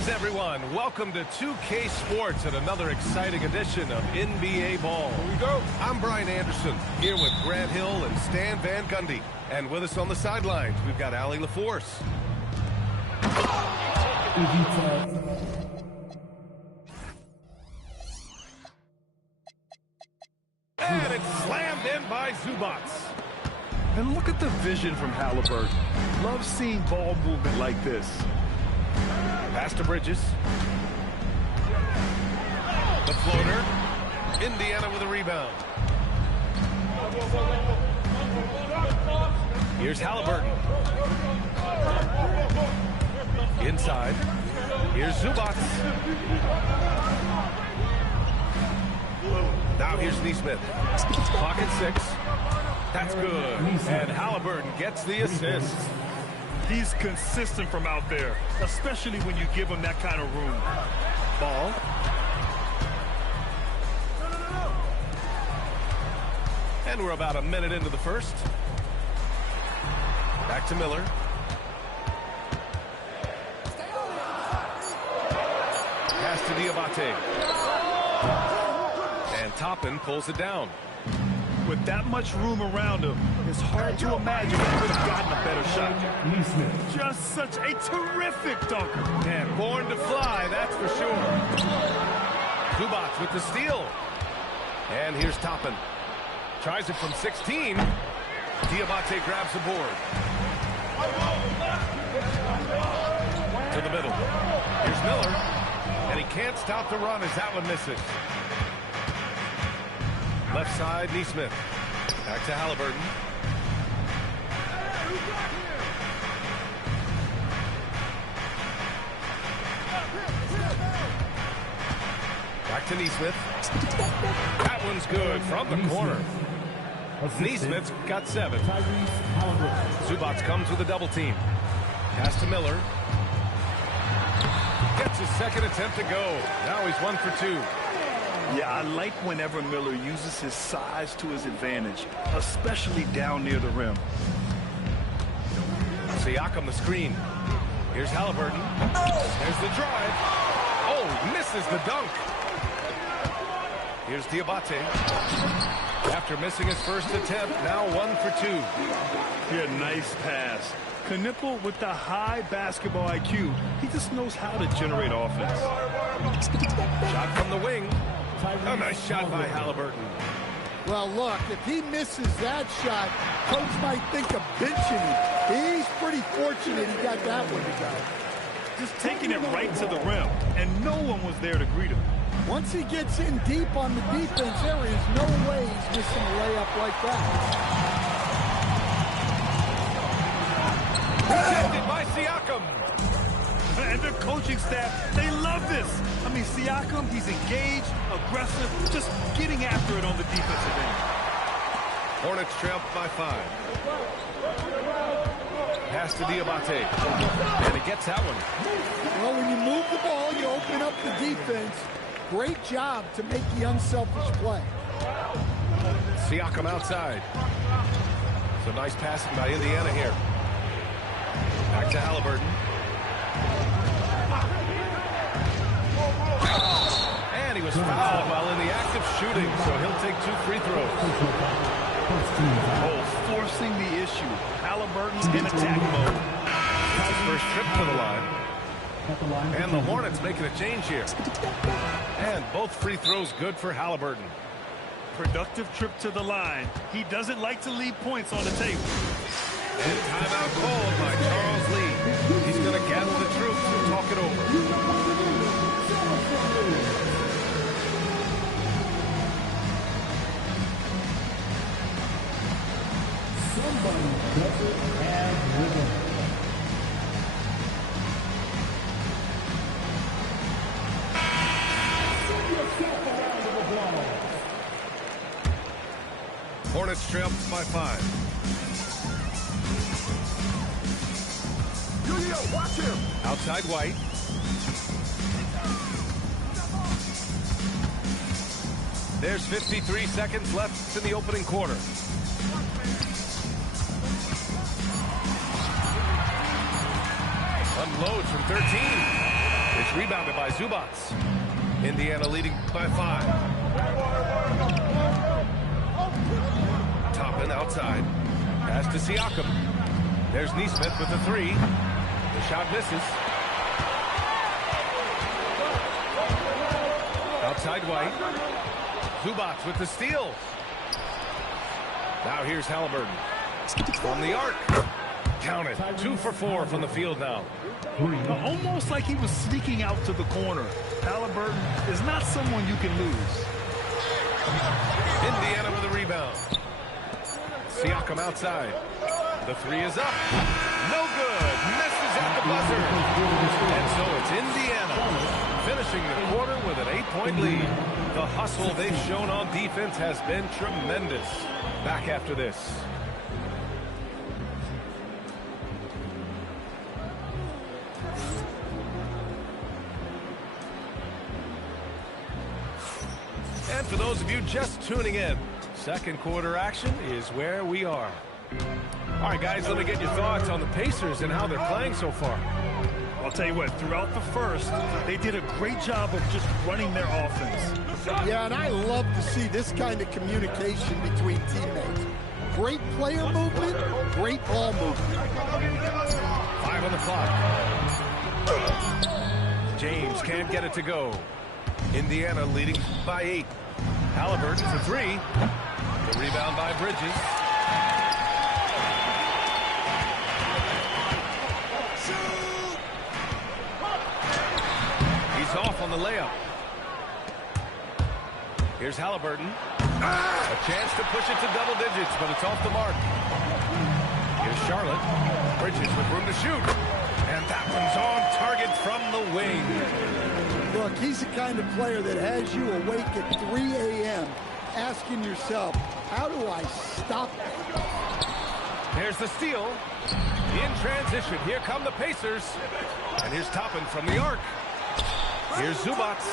Greetings, everyone. Welcome to 2K Sports and another exciting edition of NBA Ball. Here we go. I'm Brian Anderson, here with Grant Hill and Stan Van Gundy. And with us on the sidelines, we've got Allie LaForce. And it's slammed in by Zubac. And look at the vision from Halliburton. Love seeing ball movement like this. Pass to Bridges. The floater. Indiana with a rebound. Here's Halliburton. Inside. Here's Zubac. Now here's Neesmith. Pocket 6. That's good. And Halliburton gets the assist. He's consistent from out there, especially when you give him that kind of room. Ball. And we're about a minute into the first. Back to Miller. Pass to Diabate. And Toppin pulls it down. With that much room around him, it's hard to imagine he could have gotten a better shot. Just such a terrific dunker. And born to fly, that's for sure. Zubac with the steal. And here's Toppin. Tries it from 16. Diabate grabs the board. To the middle. Here's Miller. And he can't stop the run as that one misses. Left side, Neesmith. Back to Halliburton. Back to Neesmith. That one's good from the corner. Neesmith's got 7. Zubac comes with a double team. Pass to Miller. Gets his second attempt to go. Now he's 1 for 2. Yeah, I like whenever Miller uses his size to his advantage, especially down near the rim. Siakam the screen. Here's Halliburton. There's the drive. Oh, misses the dunk. Here's Diabate. After missing his first attempt, now 1 for 2. Yeah, nice pass. Knipple with the high basketball IQ. He just knows how to generate offense. Shot from the wing. A nice shot by Halliburton. Well, look, if he misses that shot, coach might think of benching him. He's pretty fortunate he got that one to go. Just taking it right to the rim, and no one was there to greet him. Once he gets in deep on the defense, there is no way he's missing a layup like that. Protected by Siakam. And the coaching staff, they love this. I mean, Siakam, he's engaged, aggressive, just getting after it on the defensive end. Hornets trail by 5. Pass to Diabate. And he gets that one. Well, when you move the ball, you open up the defense. Great job to make the unselfish play. Siakam outside. So nice passing by Indiana here. Back to Halliburton. And he was fouled while in the act of shooting, so he'll take 2 free throws. Oh, forcing the issue. Halliburton's in attack mode. It's his first trip to the line. And the Hornets making a change here. And both free throws good for Halliburton. Productive trip to the line. He doesn't like to leave points on the table. And timeout called by Charles Lee. He's going to gather the troops and talk it over. Somebody doesn't have rhythm. Send yourself a round of applause. Hornets trail by 5. Watch him. Outside White. There's 53 seconds left in the opening quarter. Unload from 13. His Rebounded by Zubats. Indiana leading by 5. Toppin outside. Pass to Siakam. There's Neesmith with the 3. The shot misses. Outside White. Zubats with the steal. Now here's Halliburton. From the arc. Count it. 2 for 4 from the field now. Almost like he was sneaking out to the corner. Halliburton is not someone you can lose. Indiana with a rebound. Siakam outside. The 3 is up. No good. Misses at the buzzer. And so it's Indiana finishing the quarter with an 8-point lead. The hustle they've shown on defense has been tremendous. Back after this. And for those of you just tuning in, second quarter action is where we are. All right, guys, let me get your thoughts on the Pacers and how they're playing so far. I'll tell you what, throughout the first, they did a great job of just running their offense. Yeah, and I love to see this kind of communication between teammates. Great player movement, great ball movement. 5 on the clock. James can't get it to go. Indiana leading by 8. Halliburton for 3. The rebound by Bridges. He's off on the layup. Here's Halliburton. A chance to push it to double digits, but it's off the mark. Here's Charlotte. Bridges with room to shoot. And that one's on target from the wing. Look, he's the kind of player that has you awake at 3 a.m. asking yourself, how do I stop that? Here's the steal. In transition, here come the Pacers. And here's Toppin from the arc. Here's Zubats.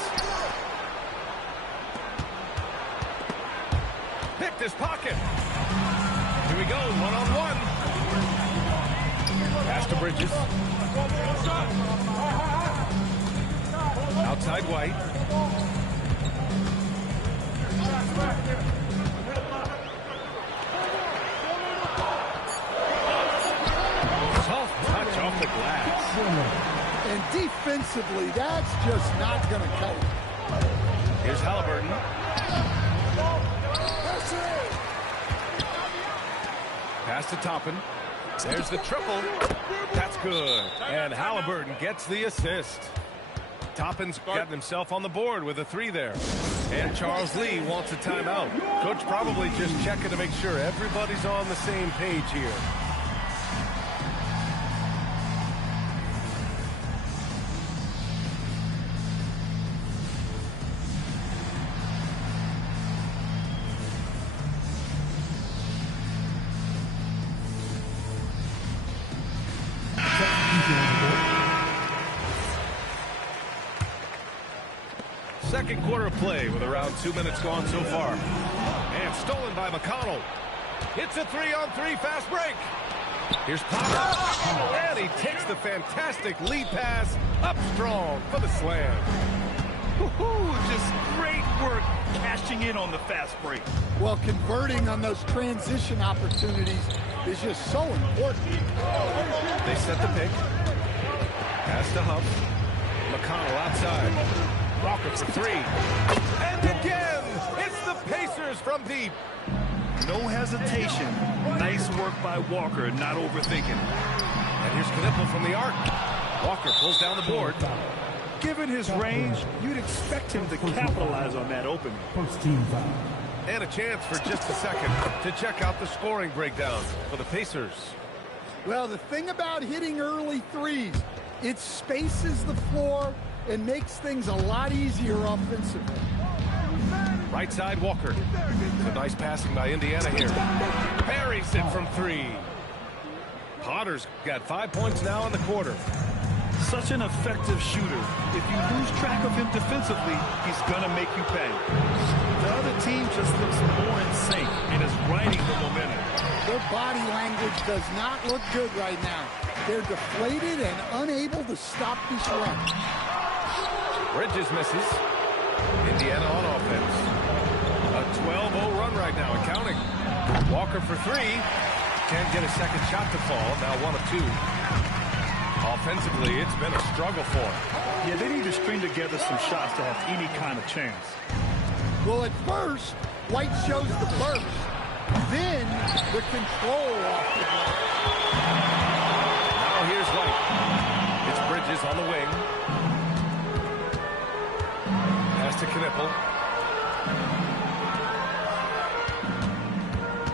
Picked his pocket. Here we go, one-on-one. Pass to Bridges. Outside White. Soft touch off the glass. And defensively, that's just not going to cut it. Here's Halliburton. Pass to Toppin. There's the triple. That's good. And Halliburton gets the assist. Toppin's gotten himself on the board with a 3 there. And Charles Lee wants a timeout. Coach probably just checking to make sure everybody's on the same page here. Second quarter of play with around 2 minutes gone so far. And stolen by McConnell. It's a 3-on-3 fast break. Here's Potter. And he takes the fantastic lead pass up strong for the slam. Just great work cashing in on the fast break. Well, converting on those transition opportunities is just so important. They set the pick. Pass to Huff. McConnell outside. Walker for 3. And again, it's the Pacers from deep. No hesitation. Nice work by Walker, not overthinking. And here's Knipple from the arc. Walker pulls down the board. Given his range, you'd expect him to capitalize on that opening. First team foul. And a chance for just a second to check out the scoring breakdown for the Pacers. Well, the thing about hitting early threes, it spaces the floor and makes things a lot easier offensively. Right side, Walker. It's a nice passing by Indiana here. Buries it from 3. Potter's got 5 points now in the quarter. Such an effective shooter. If you lose track of him defensively, he's going to make you pay. The other team just looks more in sync and is riding the momentum. Their body language does not look good right now. They're deflated and unable to stop this run. Bridges misses. Indiana on offense. A 12-0 run right now and counting. Walker for three. Can't get a second shot to fall. Now 1 of 2. Offensively, it's been a struggle for him. Yeah, they need to string together some shots to have any kind of chance. Well, at first, White shows the burst. Then, the control off the ball. Now here's White. It's Bridges on the wing. Pass to Knipple.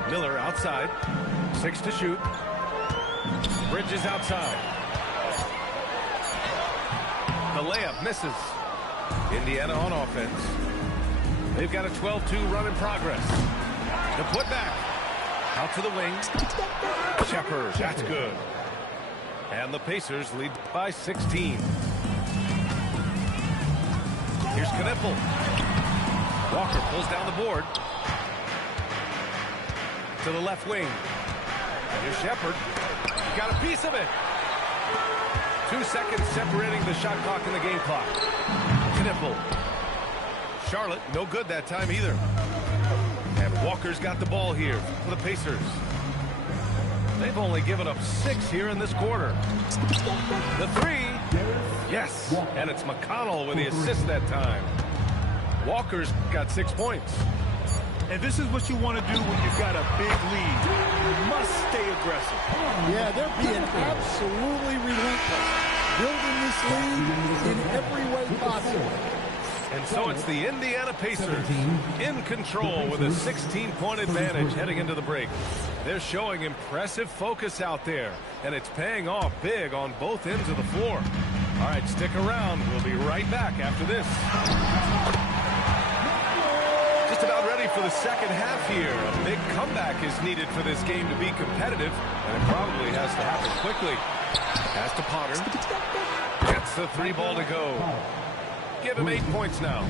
Miller outside. 6 to shoot. Bridges outside. The layup misses. Indiana on offense. They've got a 12-2 run in progress. The putback. Out to the wing. Shepard, that's good. And the Pacers lead by 16. Here's Knipple. Walker pulls down the board. To the left wing. Here's Shepard. Got a piece of it. 2 seconds separating the shot clock and the game clock. Knipple. Charlotte, no good that time either. And Walker's got the ball here for the Pacers. They've only given up 6 here in this quarter. The three. Yes. And it's McConnell with the assist that time. Walker's got 6 points. And this is what you want to do when you've got a big lead. You must stay aggressive. Yeah, they're being absolutely relentless. Building this lead in every way possible. And so it's the Indiana Pacers in control with a 16-point advantage heading into the break. They're showing impressive focus out there, and it's paying off big on both ends of the floor. All right, stick around. We'll be right back after this. Just about ready for the second half here. A big comeback is needed for this game to be competitive, and it probably has to happen quickly. Pass to Potter. Gets the 3 ball to go. Give him 8 points now.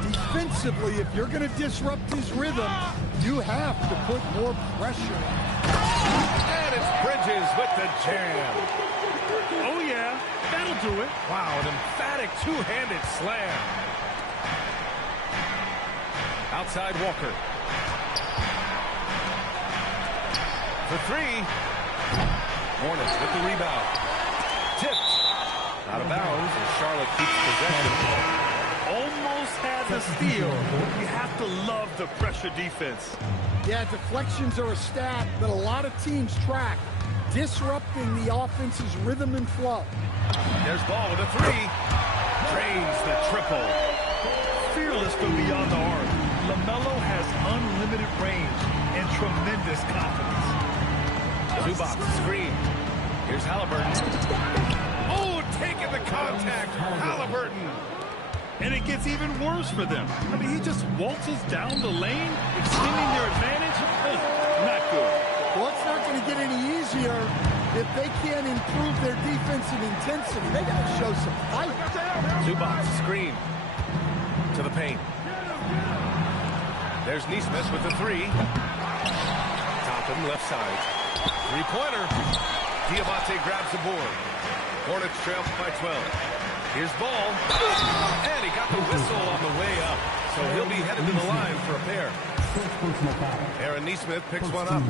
Defensively, if you're going to disrupt his rhythm, you have to put more pressure. And it's Bridges with the jam. Oh, yeah. That'll do it. Wow, an emphatic two-handed slam. Outside Walker. For 3. Hornets with the rebound. Tipped. Out of bounds, and Charlotte keeps possession. Almost had the steal. You have to love the pressure defense. Yeah, deflections are a stat that a lot of teams track, disrupting the offense's rhythm and flow. There's Ball with a 3. Drains the triple. Fearless from beyond the arc. LaMelo has unlimited range and tremendous confidence. Zubac screen. Here's Halliburton. Oh, taking the contact. Halliburton. And it gets even worse for them. I mean, he just waltzes down the lane, extending their advantage. Not good. Well, it's not going to get any easier if they can't improve their defensive intensity. They got to show some fight. Zubac screen. To the paint. There's Nesmith with the 3. Topham left side. 3-pointer. Diabate grabs the board. Hornets trail by 12. Here's Ball. And he got the whistle on the way up. So he'll be headed to the line for a pair. Aaron Nesmith picks one up.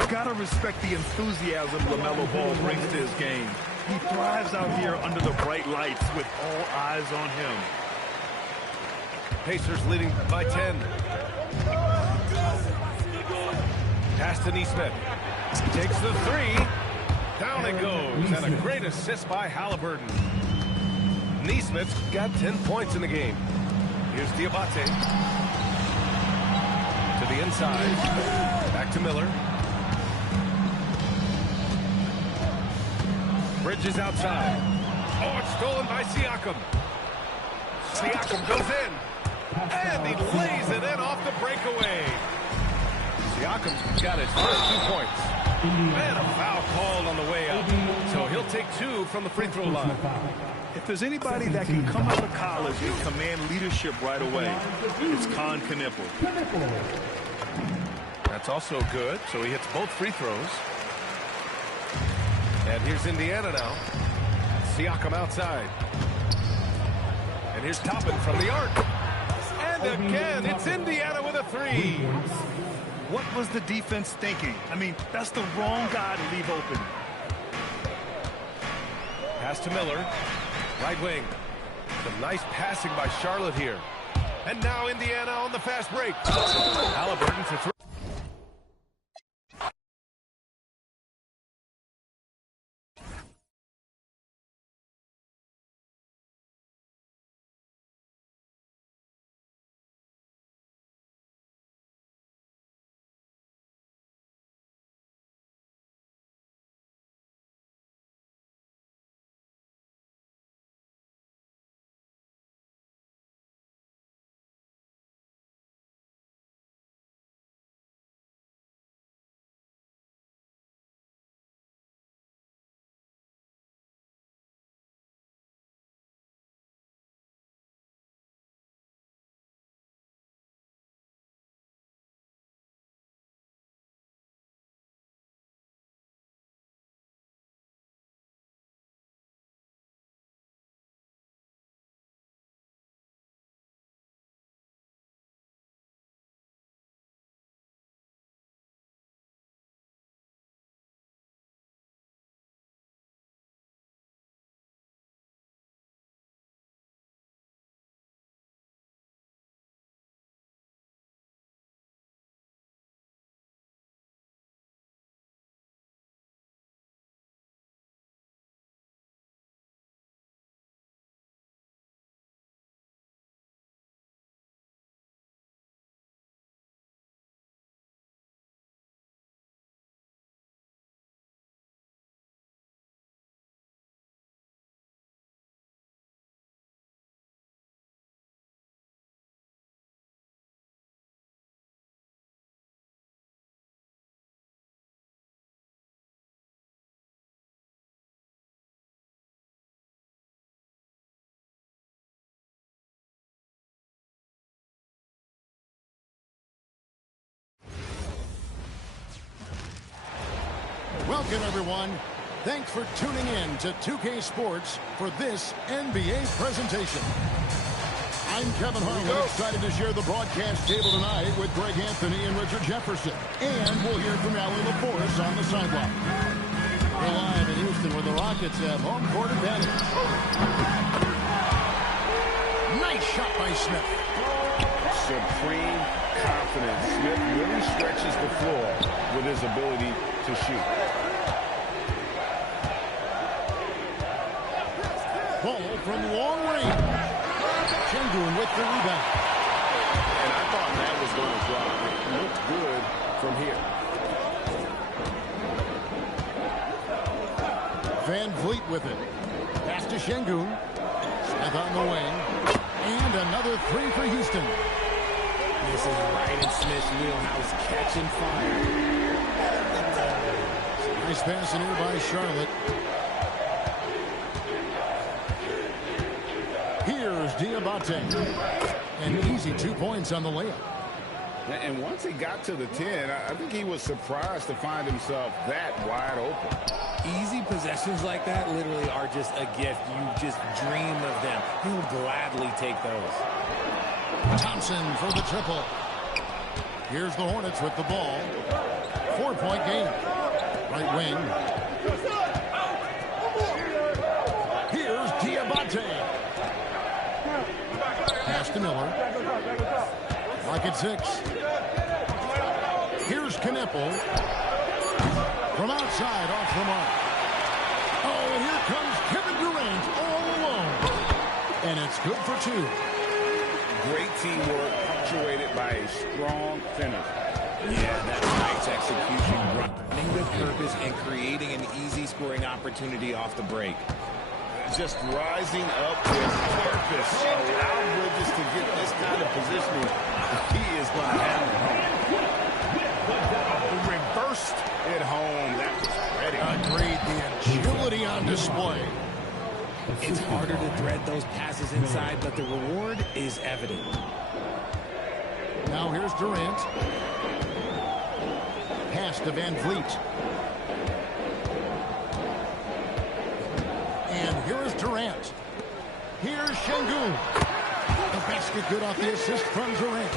You gotta respect the enthusiasm LaMelo Ball brings to his game. He thrives out here under the bright lights with all eyes on him. Pacers leading by 10. Pass to Nesmith. Takes the 3. Down it goes. And a great assist by Halliburton. Nesmith's got 10 points in the game. Here's Diabate. To the inside. Back to Miller. Bridges outside. Oh, it's stolen by Siakam. Siakam goes in. And he lays it in off the breakaway. Siakam's got his first 2 points. And a foul called on the way up. So he'll take 2 from the free throw line. If there's anybody that can come out of college and command leadership right away, it's Con Knipple. That's also good. So he hits both free throws. And here's Indiana now. Siakam outside. And here's Toppin from the arc. And again, it's Indiana with a three. What was the defense thinking? I mean, that's the wrong guy to leave open. Pass to Miller. Right wing. Some nice passing by Charlotte here. And now Indiana on the fast break. Halliburton for three. Welcome, everyone. Thanks for tuning in to 2K Sports for this NBA presentation. I'm Kevin Harlan, excited to share the broadcast table tonight with Greg Anthony and Richard Jefferson. And we'll hear from Allie LaForce on the sideline. We're live in Houston where the Rockets have home court advantage. Nice shot by Smith. Supreme confidence. Smith really stretches the floor with his ability to shoot. Ball from long range. Şengün with the rebound. And I thought that was going to drop. It looked good from here. Van Vliet with it. Pass to Şengün. Smith on the wing. And another three for Houston. This is right in Smith's wheelhouse, catching fire. Nice pass in here by Charlotte. Here's Diabate. An easy 2 points on the layup. And once he got to the 10, I think he was surprised to find himself that wide open. Easy possessions like that literally are just a gift. You just dream of them. He'll gladly take those. Thompson for the triple. Here's the Hornets with the ball. 4-point game. Right wing. Here's Diabate. Pass to Miller. Lock at 6. Here's Knepel. From outside, off the mark. Oh, and here comes Kevin Durant all alone. And it's good for 2. Great teamwork punctuated by a strong finish. Yeah, that's nice execution. Running with purpose and creating an easy scoring opportunity off the break. Just rising up with purpose. Allow Bridges to get this kind of positioning. He is going to have it home. Reversed it home. That was ready. Agreed. The agility on display. It's harder to thread those passes inside, but the reward is evident. Now here's Durant. Pass to Van Vliet. And here is Durant. Here's Şengün. The basket good off the assist from Durant.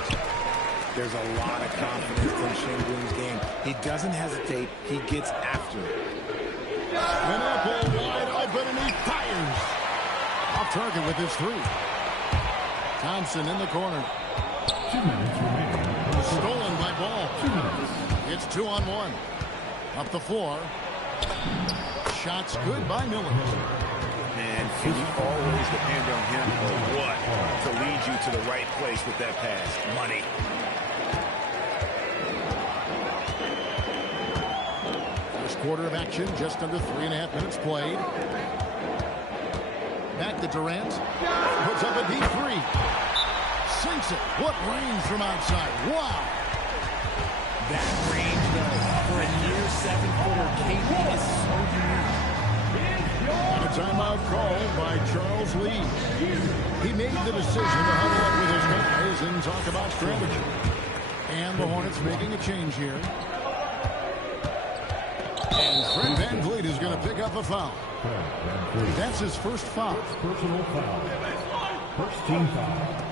There's a lot of confidence in Sengun's game. He doesn't hesitate. He gets after it. An apple wide open, and he fires. Off target with his three. Thompson in the corner. 2 minutes remaining. Stolen by Ball. 2 minutes. It's 2-on-1. Up the floor. Shots good by Miller. Man, can you always depend on him or what to lead you to the right place with that pass? Money. First quarter of action, just under 3.5 minutes played. Back to Durant. Puts up a deep three. Sinks it. What range from outside. Wow. That range, though, for a near 7-footer, KD is so unique. And a timeout called by Charles Lee. He made the decision to huddle up with his guys and talk about strategy. And the Hornets making a change here. And Fred VanVleet is going to pick up a foul. That's his first foul. Personal foul. First team foul.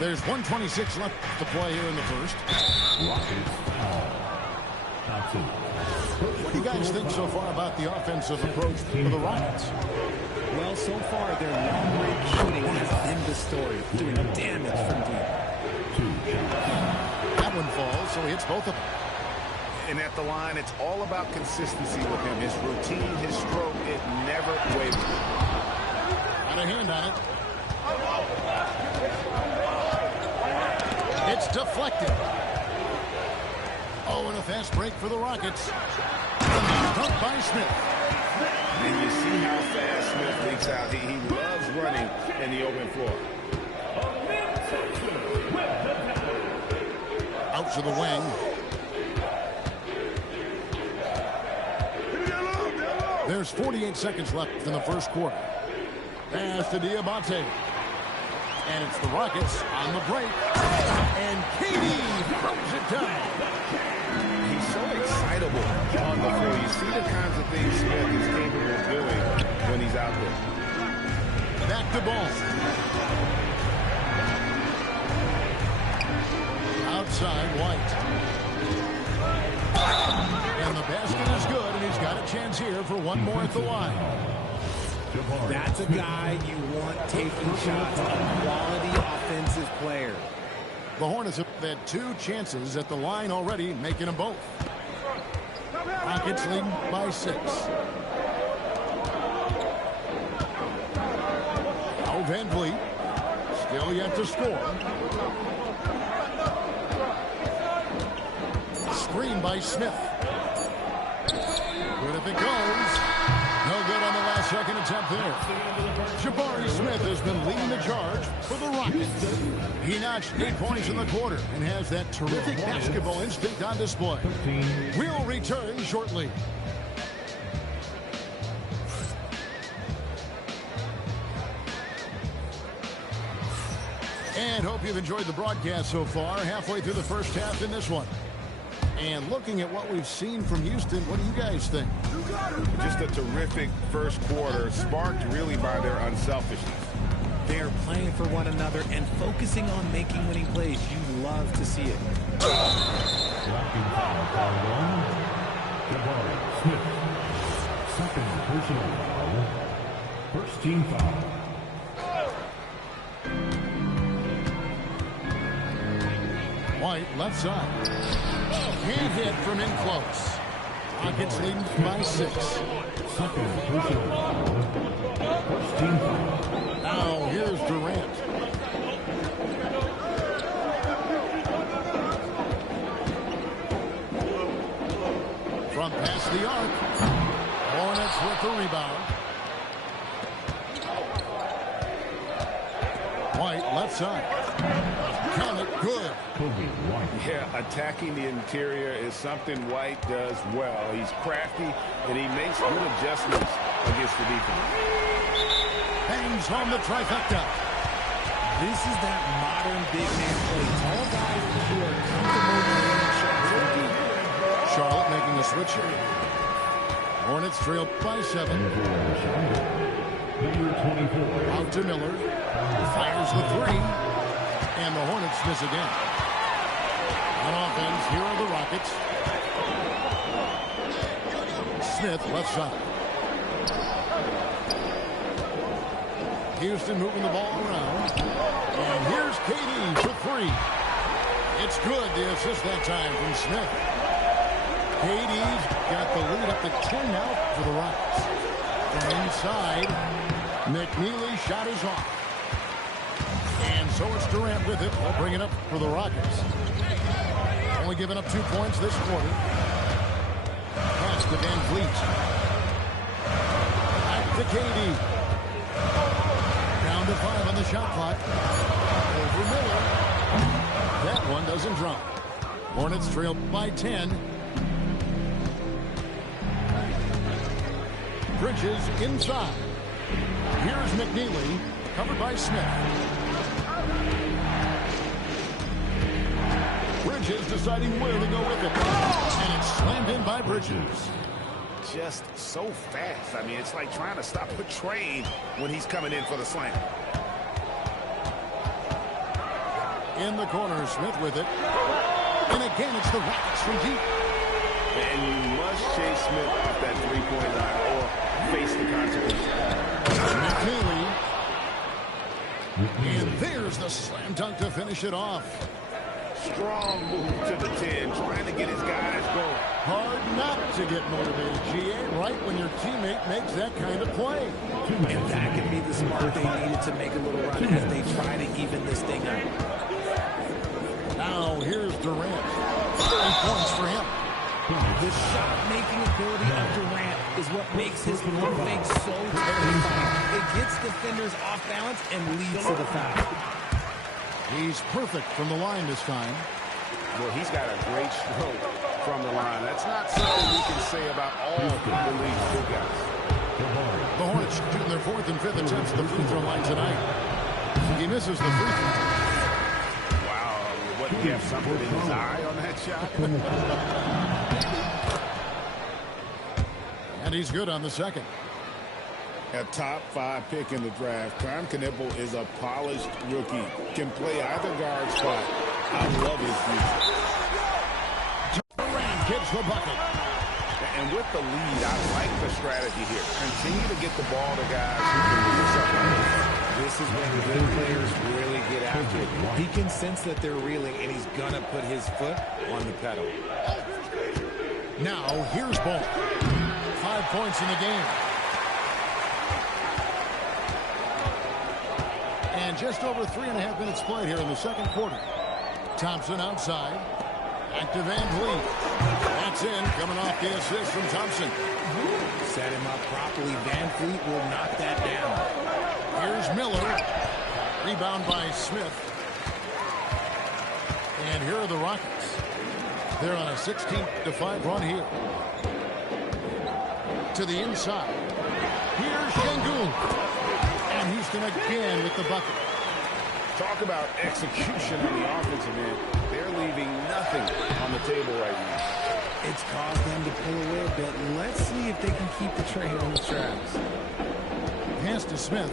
There's 1:26 left to play here in the first. Rockets foul. That's it. What do you guys think so far about the offensive approach for the Rockets? Well, so far, their long-range shooting has been the story, doing damage from deep. That one falls, so he hits both of them. And at the line, it's all about consistency with him. His routine, his stroke, it never wavers. Got a hand on it. It's deflected. Oh, and a fast break for the Rockets. Dunked by Smith. And you see how fast Smith leaks out. He loves running in the open floor. Out to the wing. There's 48 seconds left in the first quarter. Pass to Diabate. And it's the Rockets on the break. And KD throws it down. He's so excitable on the floor. You see the kinds of things Smith is capable of doing when he's out there. Back to Ball. Outside, White. And the basket is good, and he's got a chance here for one more at the line. That's a guy you want taking shots, a quality offensive player. The Hornets have had 2 chances at the line already, making them both. Rockets leading by 6. Now VanVleet, still yet to score. Screen by Smith. Good if it goes. No good on the last second attempt there. Jabari Smith has been leading the charge for the Rockets. He notched 8 points in the quarter and has that terrific basketball instinct on display. We'll return shortly. And hope you've enjoyed the broadcast so far. Halfway through the first half in this one. And looking at what we've seen from Houston, what do you guys think? Just a terrific first quarter, sparked really by their unselfishness. They're playing for one another and focusing on making winning plays. You love to see it. Blocking foul called on Jabari Smith. Second personal foul. First team foul. White, left side. Can't hit from in close. Rockets leading by 6. Second personal foul. First team foul. Now here's Durant. From past the arc. Hornets with the rebound. White, left side. Count it, good. Kobe White. Yeah, attacking the interior is something White does well. He's crafty, and he makes good adjustments against the defense. Hangs home the trifecta. This is that modern big man play. Tall guys who are comfortable landing shots from deep. Charlotte making a switch here. Hornets trail by 7. Number 24. Out to Miller. Fires the three. And the Hornets miss again. On offense, here are the Rockets. Smith left side. Houston moving the ball around. And here's KD for three. It's good. The assist that time from Smith. KD's got the lead up to 10 now for the Rockets. From inside, McNeely shot is off. And so it's Durant with it. They'll bring it up for the Rockets. Only giving up 2 points this quarter. Pass to Van Vliet. Back to KD. Down to 5 on the shot clock. Over Miller. That one doesn't drop. Hornets trail by 10. Bridges inside. Here's McNeely, covered by Smith. Bridges deciding where to go with it. And it's slammed in by Bridges. Just so fast. I mean, it's like trying to stop a train when he's coming in for the slam. In the corner, Smith with it. And again, it's the Rockets from deep. And you must chase Smith off that three-point line or face the consequences. McNeely. And there's the slam dunk to finish it off. Strong move to the 10, trying to get his guys going. Hard not to get motivated, GA, right when your teammate makes that kind of play. And that can be the spark they needed to make a little run as they try to even this thing up. Now here's Durant. 5 points for him. The shot-making ability of Durant is what makes his pump fake so terrifying. It gets defenders off balance and leads to the foul. He's perfect from the line this time. Well, he's got a great stroke from the line. That's not something we can say about all the league's good guys. The Hornets shooting their 4th and 5th attempts at the free throw line tonight. He misses the free throw. Wow, what, do you have something in his eye on that shot? And he's good on the second. A top 5 pick in the draft. Prime Knipple is a polished rookie. Can play either guard spot. I love his future. Durant gets the bucket. And with the lead, I like the strategy here. Continue to get the ball to guys who can do something. This is when good players really get after it. He can sense that they're reeling, and he's going to put his foot on the pedal. Now, here's Ball. 5 points in the game. And just over 3.5 minutes played here in the second quarter. Thompson outside. Back to Van Vliet. That's in, coming off the assist from Thompson. Set him up properly. Van Vliet will knock that down. Here's Miller. Rebound by Smith. And here are the Rockets. They're on a 16-5 run here. To the inside. Here's Şengün. And Houston again with the bucket. Talk about execution on the offensive end. They're leaving nothing on the table right now. It's caused them to pull away a bit. Let's see if they can keep the train on the tracks. Pass to Smith.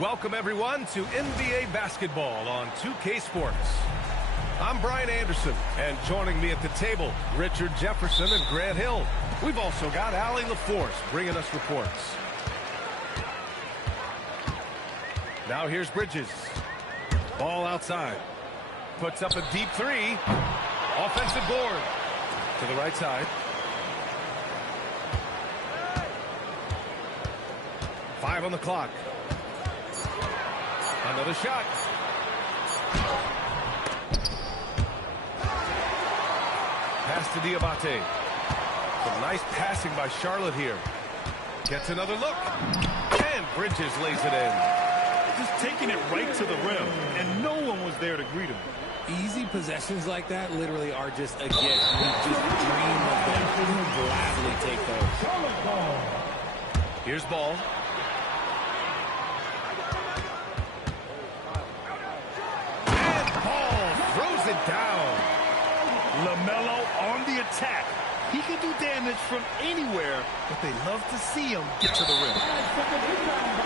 Welcome, everyone, to NBA basketball on 2K Sports. I'm Brian Anderson, and joining me at the table, Richard Jefferson and Grant Hill. We've also got Allie LaForce bringing us reports. Now here's Bridges. Ball outside. Puts up a deep three. Offensive board. To the right side. 5 on the clock. Another shot. Pass to Diabate. Some nice passing by Charlotte here. Gets another look. And Bridges lays it in. Just taking it right to the rim, and no one was there to greet him. Easy possessions like that literally are just a gift. We just dream of them. We'll gladly take those. Here's Ball. And Ball throws it down. LaMelo on the attack. He can do damage from anywhere, but they love to see him get to the rim.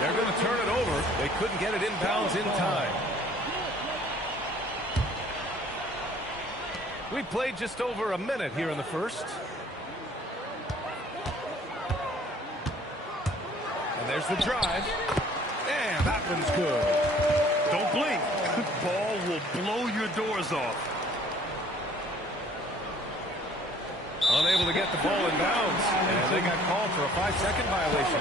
They're going to turn it over. They couldn't get it inbounds in time. We played just over a minute here in the first. And there's the drive. And that one's good. Don't blink. Ball will blow your doors off. Unable to get the ball in bounds. And they got called for a 5-second violation.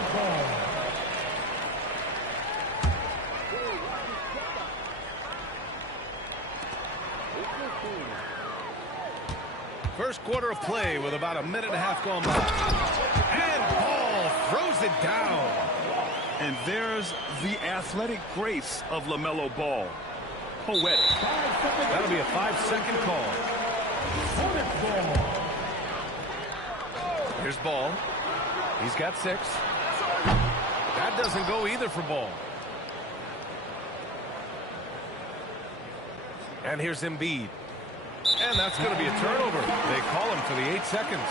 First quarter of play with about a minute and a half gone by. And Ball throws it down. And there's the athletic grace of LaMelo Ball. Poetic. That'll be a 5-second call. Here's Ball. He's got 6. That doesn't go either for Ball. And here's Embiid. And that's going to be a turnover. They call him for the 8 seconds.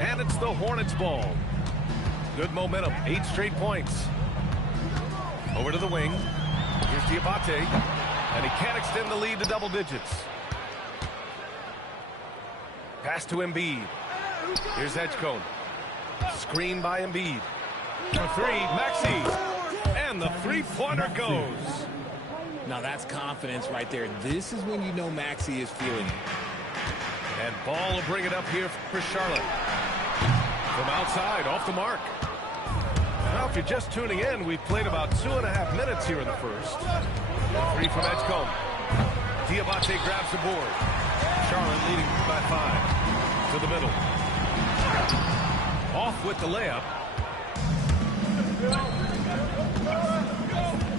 And it's the Hornets ball. Good momentum. 8 straight points. Over to the wing. Here's Diabate. And he can't extend the lead to double digits. Pass to Embiid. Here's Edgecombe. Screen by Embiid. For 3, Maxey. And the three-pointer goes. Now that's confidence right there. This is when you know Maxey is feeling it. And Ball will bring it up here for Charlotte. From outside, off the mark. Now, if you're just tuning in, we've played about 2.5 minutes here in the first. 3 from Edgecombe. Diabate grabs the board. Charlotte leading by 5. To the middle. Off with the layup.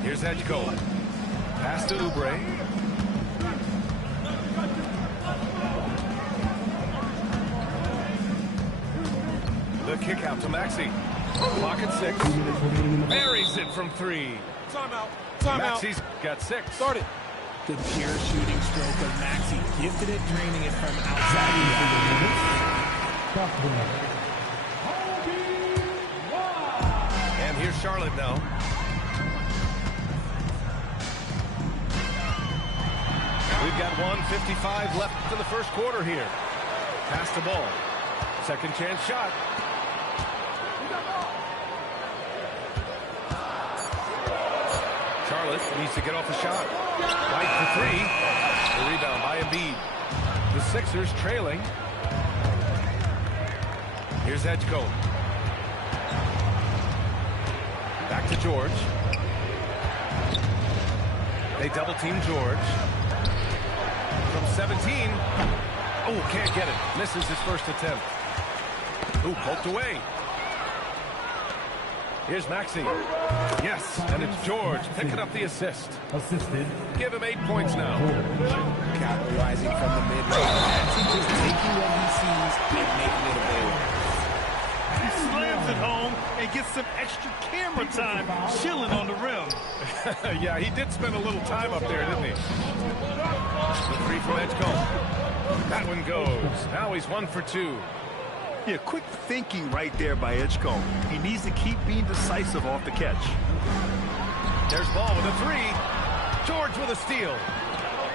Here's Edgecombe. Pass to Oubre. The kick out to Maxey. Clock at 6. Buries it from 3. Timeout. Maxey's got 6. Start it. The pure shooting stroke of Maxey. Gifted at draining it from outside the And here's Charlotte now. We've got 1:55 left in the first quarter here. Pass the ball. Second chance shot. Charlotte needs to get off the shot. Right for 3. The rebound by Embiid. The Sixers trailing. Here's Edgecombe. Back to George. They double team George. From 17. Oh, can't get it. Misses his first attempt. Ooh, poked away. Here's Maxey. Yes, and it's George picking up the assist. Assisted. Give him 8 points now. Capitalizing from the mid-range. Maxey just taking what he sees and making it available. He slams it home and gets some extra camera time chilling on the rim. Yeah, he did spend a little time up there, didn't he? The 3 from Edgecombe. That one goes. Now he's 1 for 2. Yeah, quick thinking right there by Edgecombe. He needs to keep being decisive off the catch. There's Ball with a three. George with a steal.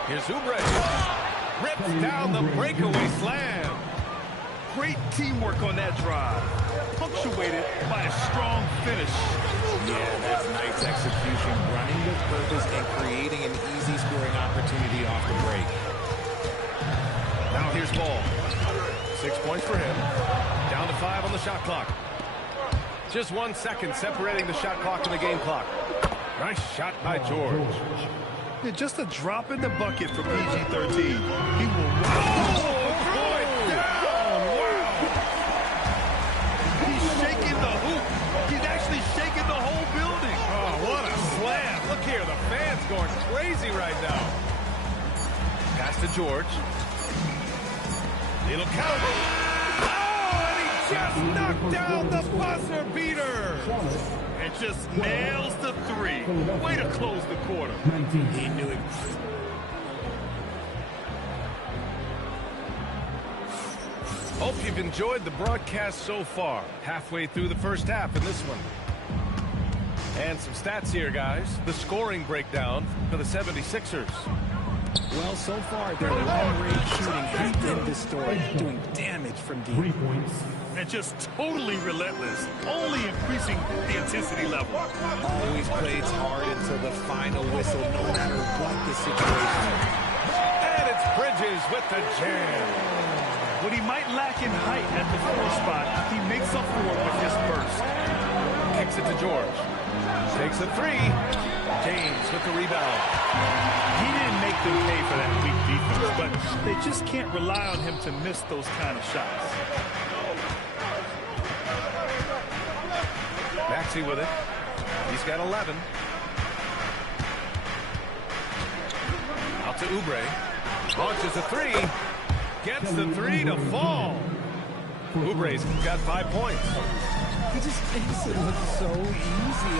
Here's Oubre. Rips down the breakaway slam. Great teamwork on that drive. Punctuated by a strong finish. Yeah, that's nice execution. Running with purpose and creating an easy scoring opportunity off the break. Now here's Ball. 6 points for him. Down to 5 on the shot clock. Just 1 second separating the shot clock and the game clock. Nice shot by George. Yeah, just a drop in the bucket for PG-13. He will Throw it down! Wow! He's shaking the hoop. He's actually shaking the whole building. Oh, what a slam. Look here, the fans going crazy right now. Pass to George. It'll count. Oh, and he just knocked down the buzzer beater. And just nails the three. Way to close the quarter. He knew it. Hope you've enjoyed the broadcast so far. Halfway through the first half in this one. And some stats here, guys. The scoring breakdown for the 76ers. Well, so far, their long-range shooting has been the story, doing damage from deep. 3 points. And just totally relentless, only increasing the intensity level. Always plays hard until the final whistle, no matter what the situation. And it's Bridges with the jam. What he might lack in height at the 4 spot, he makes up for it with his burst. Kicks it to George. Takes a three. James with the rebound. He didn't make them pay for that weak defense, but they just can't rely on him to miss those kind of shots. Maxey with it. He's got 11. Out to Oubre. Launches a three. Gets the three to fall. Oubre's got 5 points. He just makes it look so easy.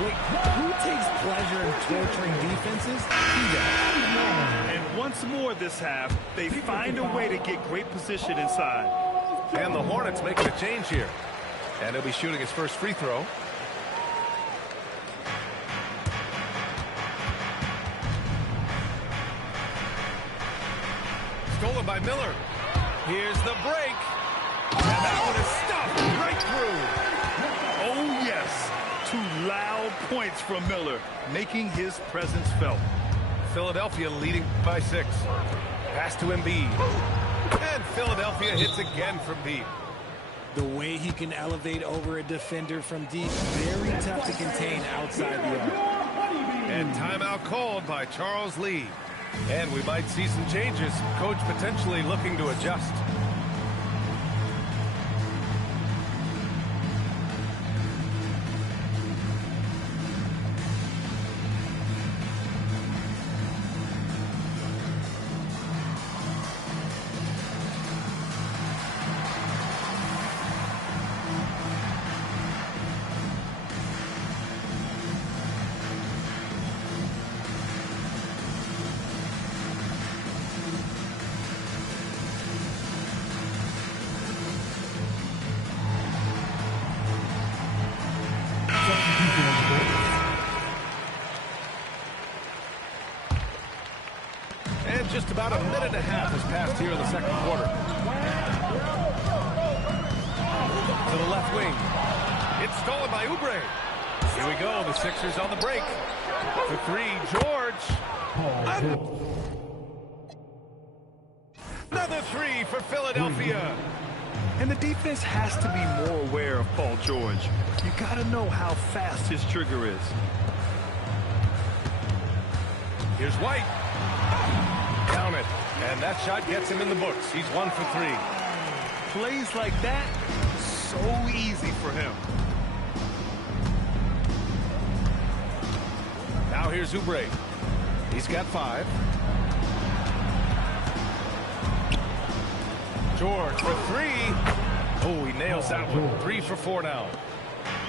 Who takes pleasure in torturing defenses? He does. And once more this half, they find a way to get great position inside. And the Hornets making a change here. And he'll be shooting his first free throw. Stolen by Miller. Here's the break. And that one is stopped right through. Oh, yes. 2 loud points from Miller, making his presence felt. Philadelphia leading by 6. Pass to Embiid. And Philadelphia hits again from deep. The way he can elevate over a defender from deep, very tough to contain outside the arc. And timeout called by Charles Lee. And we might see some changes. Coach potentially looking to adjust. And just about a minute and a half has passed here in the second quarter. To the left wing. It's stolen by Oubre. Here we go. The Sixers on the break. For three, George. Another three for Philadelphia. And the defense has to be more aware of Paul George. You got to know how fast his trigger is. Here's White. Count it. And that shot gets him in the books. He's 1 for 3. Plays like that, so easy for him. Now here's Oubre. He's got 5. George for 3. Oh, he nails that one. 3 for 4 now.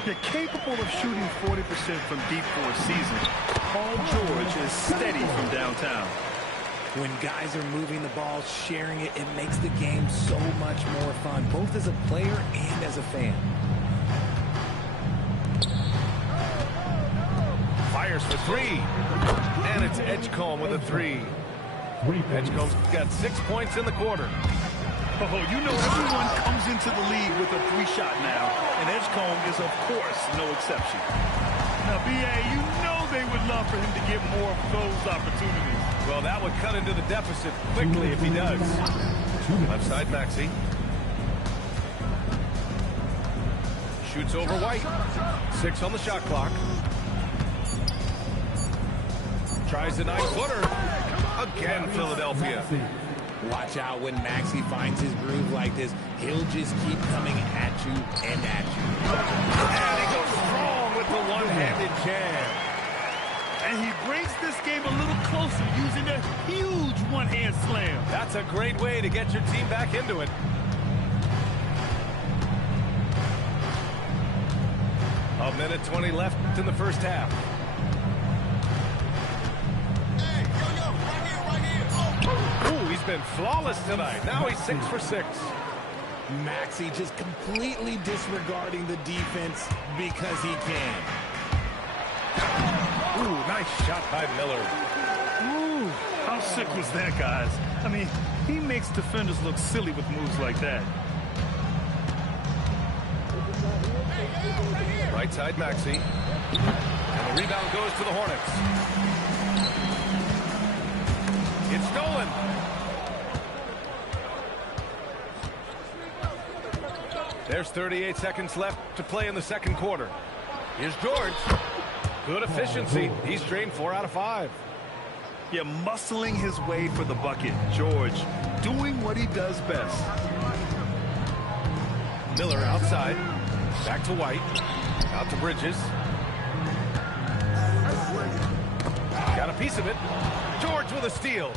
You're capable of shooting 40% from deep for a season. Paul George is steady from downtown. When guys are moving the ball, sharing it, it makes the game so much more fun, both as a player and as a fan. Fires for three. And it's Edgecombe with a three. Edgecombe's got 6 points in the quarter. Oh, you know everyone comes into the league with a three-shot now, and Edgecombe is, of course, no exception. Now, B.A., you know they would love for him to get more of those opportunities. Well, that would cut into the deficit quickly if he does. Left side, Maxey. Shoots over White. 6 on the shot clock. Tries the 9-footer. Again, Philadelphia. Watch out when Maxey finds his groove like this. He'll just keep coming at you and at you. And he goes strong with the one-handed jam. And he brings this game a little closer using a huge one-hand slam. That's a great way to get your team back into it. A minute 20 left in the first half. Ooh, he's been flawless tonight. Now he's 6 for 6. Maxey just completely disregarding the defense because he can. Ooh, nice shot by Miller. Ooh, how sick was that, guys? I mean, he makes defenders look silly with moves like that. Right side, Maxey. And the rebound goes to the Hornets. It's stolen. There's 38 seconds left to play in the second quarter. Here's George. Good efficiency. He's drained 4 out of 5. Yeah, muscling his way for the bucket. George doing what he does best. Miller outside. Back to White. Out to Bridges. Got a piece of it. George with a steal.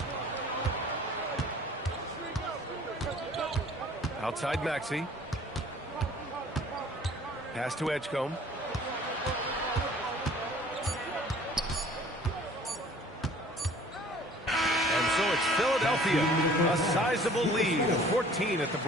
Outside Maxey. Pass to Edgecombe. And so it's Philadelphia. A sizable lead of 14 at the